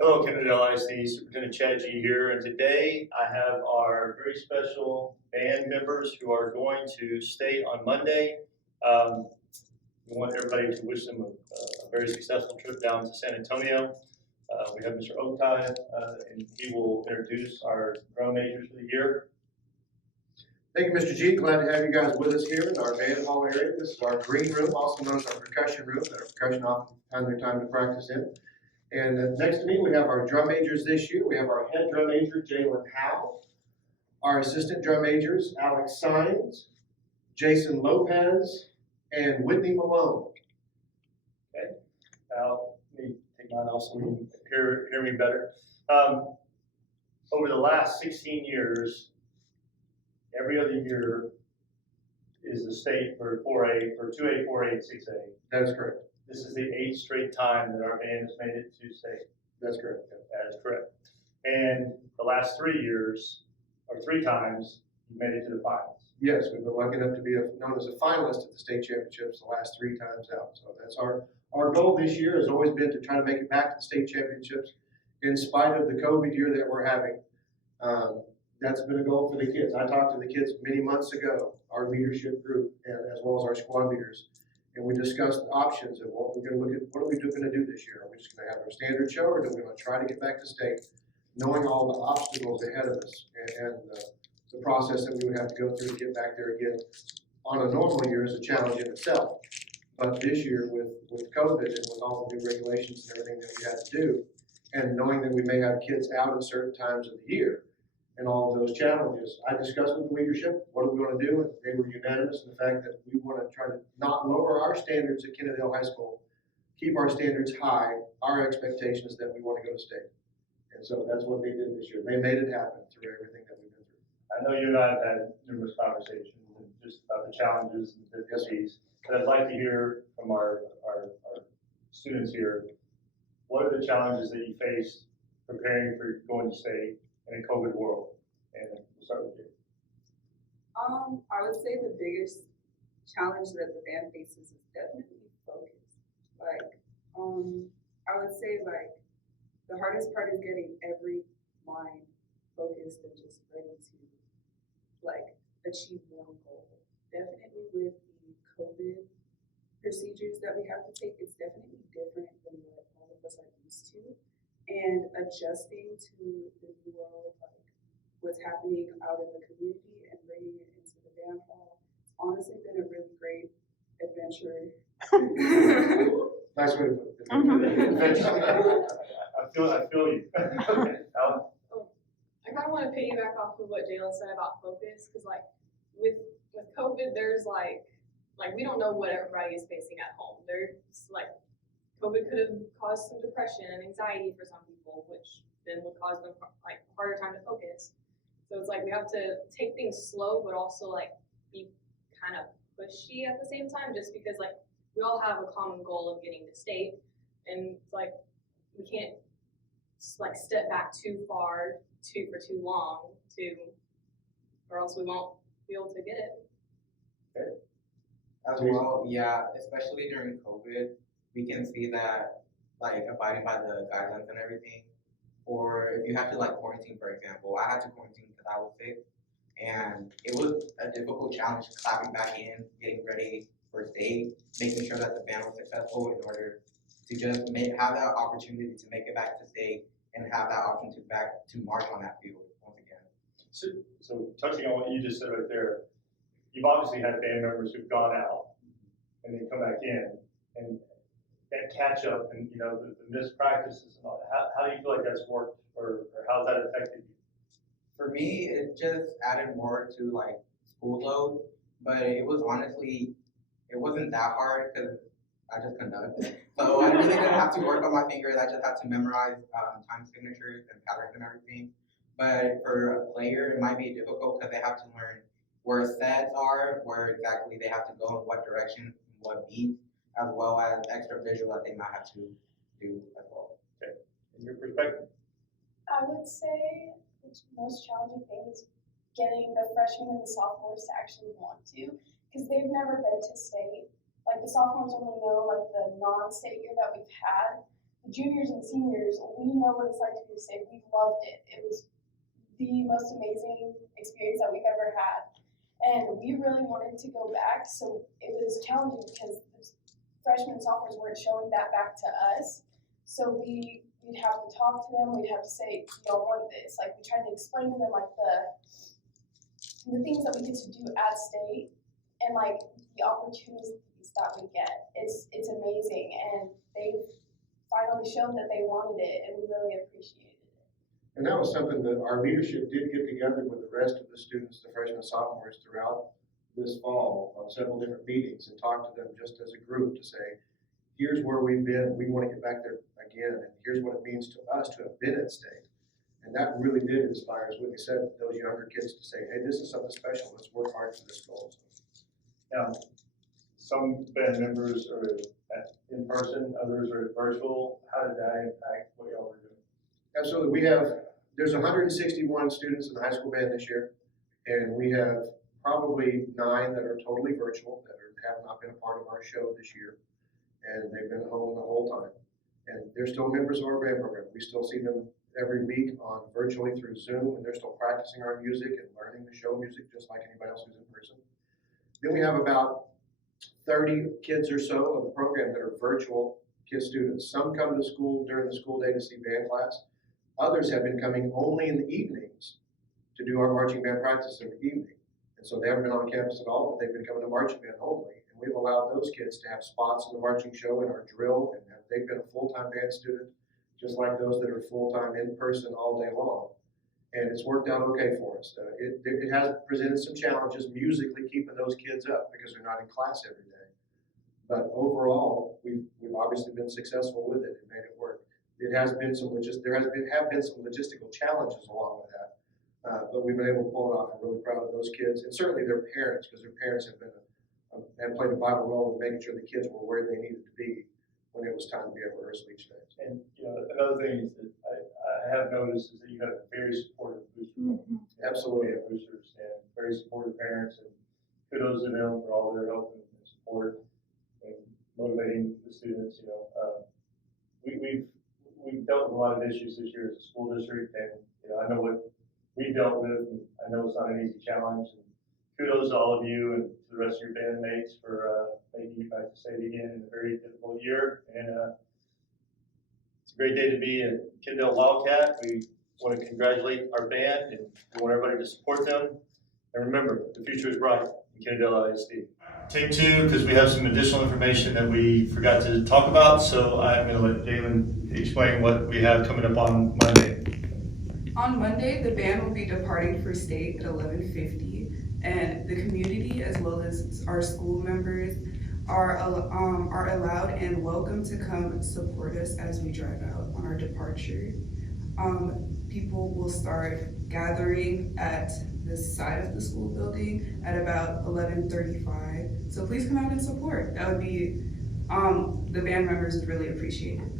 Hello, Kennedale ISD Superintendent Chad G here, and today I have our very special band members who are going to state on Monday. We want everybody to wish them a very successful trip down to San Antonio. We have Mr. Oktay, and he will introduce our drum majors for the year. Thank you, Mr. G. Glad to have you guys with us here in our band hall area. This is our green room, also known as our percussion room, that our percussion often have their time to practice in. And next to me, we have our drum majors this year. We have our head drum major, Jalen Howe. Our assistant drum majors, Alex Sines, Jason Lopez, and Whitney Malone. Okay, now let me take mine off so we can hear me better. Over the last 16 years, every other year is the state for 4A, for 2A, 4A, and 6A. That is correct. This is the 8th straight time that our band has made it to state. That's correct. That is correct. And the last 3 years, or 3 times, you made it to the finals. Yes, we've been lucky enough to be known as a finalist at the state championships the last 3 times out. So that's our goal this year has always been to try to make it back to the state championships in spite of the COVID year that we're having. That's been a goal for the kids. I talked to the kids many months ago, our leadership group, and as well as our squad leaders, and we discussed the options of what we're going to look at. What are we going to do this year? Are we just going to have our standard show, or are we going to try to get back to state, knowing all the obstacles ahead of us and the process that we would have to go through to get back there again on a normal year is a challenge in itself. But this year, with COVID and with all the new regulations and everything that we had to do, and knowing that we may have kids out at certain times of the year, and all of those challenges, I discussed with the leadership, what are we going to do? And they were unanimous in the fact that we want to try to not lower our standards at Kennedale High School, keep our standards high. Our expectation is that we want to go to state. And so that's what they did this year. They made it happen through everything that we've been through. I know you and I have had numerous conversations and just about the challenges and the difficulties, but I'd like to hear from our students here, what are the challenges that you faced preparing for going to state in a COVID world? And we'll start with you. I would say the biggest challenge that the band faces is definitely focus. I would say the hardest part is getting every mind focused and just ready to achieve one goal. Definitely with the COVID procedures that we have to take, it's definitely different than what all of us are used to. And adjusting to the new world, what's happening out in the community and bringing it into the band hall. It's honestly been a really great adventure. Nice way to put it. I feel you. Okay, Alan? I kind of want to piggyback off of what Jalen said about focus, because with COVID, there's we don't know what everybody is facing at home. There's COVID could have caused some depression and anxiety for some people, which then would cause them a harder time to focus. So it's we have to take things slow, but also be kind of pushy at the same time, just because we all have a common goal of getting to state, and it's we can't step back too far for too long or else we won't be able to get it. Okay. As well, yeah, especially during COVID, we can see that abiding by the guidelines and everything, or if you have to quarantine, for example, I had to quarantine because I was sick, and it was a difficult challenge clapping back in, getting ready for state, making sure that the band was successful in order to just have that opportunity to make it back to state and have that option to march on that field once again. So touching on what you just said right there, you've obviously had band members who've gone out and then come back in, and that catch up and the missed practices and all that. How do you feel like that's worked, or how's that affected you? For me, it just added more to school load, but it wasn't that hard because I just conduct. So I really didn't have to work on my fingers. I just had to memorize time signatures and patterns and everything. But for a player, it might be difficult because they have to learn where sets are, where exactly they have to go in what direction, what beats, as well as extra visual that they might have to do as well. Okay. In your perspective? I would say the most challenging thing is getting the freshmen and the sophomores to actually want to, because they've never been to state. The sophomores only know the non-state year that we've had. the juniors and seniors, we know what it's like to be safe. We loved it. It was the most amazing experience that we've ever had. And we really wanted to go back, so it was challenging because the freshmen and sophomores weren't showing that back to us. So we'd have to talk to them, we'd have to say, y'all wanted this. Like, we tried to explain to them like the things that we get to do at state and like the opportunities that we get. It's amazing, and they've finally shown that they wanted it, and we really appreciated it. And that was something that our leadership did get together with the rest of the students, the freshmen and sophomores throughout this fall on several different meetings and talk to them just as a group to say, here's where we've been, we want to get back there again, and here's what it means to us to have been at state. And that really did inspire, as Whitney said, those younger kids to say, hey, this is something special, let's work hard for this goal. Now, some band members are in person, others are virtual. How did that impact what y'all were doing? Absolutely, there's 161 students in the high school band this year, and we have probably 9 that are totally virtual, that have not been a part of our show this year, and they've been home the whole time. And they're still members of our band program. We still see them every week on virtually through Zoom, and they're still practicing our music and learning the show music just like anybody else who's in person. Then we have about 30 kids or so of the program that are virtual KISS students. Some come to school during the school day to see band class. Others have been coming only in the evenings to do our marching band practice in the evening. And so they haven't been on campus at all, but they've been coming to marching band only. And we've allowed those kids to have spots in the marching show and our drill, and they've been a full-time band student, just like those that are full-time in person all day long. And it's worked out okay for us. It has presented some challenges musically keeping those kids up because they're not in class every day. But overall, we've obviously been successful with it and made it work. There have been some logistical challenges along with that, but we've been able to pull it off. I'm really proud of those kids and certainly their parents, because their parents have played a vital role in making sure the kids were where they needed to be when it was time to be at rehearsal each day. And another thing is that I have noticed is that you have a very supportive booster. Absolutely. Boosters and very supportive parents, and kudos to them for all their help and support and motivating the students. We've dealt with a lot of issues this year as a school district, and I know what we dealt with, and I know it's not an easy challenge. And kudos to all of you and to the rest of your bandmates for making you back to state again in a very difficult year. And it's a great day to be in Kendall Wildcat. We want to congratulate our band, and we want everybody to support them. And remember, the future is bright in Kendall ISD. Take 2, because we have some additional information that we forgot to talk about. So I'm going to let Jalen explain what we have coming up on Monday. On Monday, the band will be departing for state at 11:50, and the community as well as our school members are allowed and welcome to come support us as we drive out on our departure. People will start gathering at the side of the school building at about 11:35. So please come out and support. That would be, the band members would really appreciate it.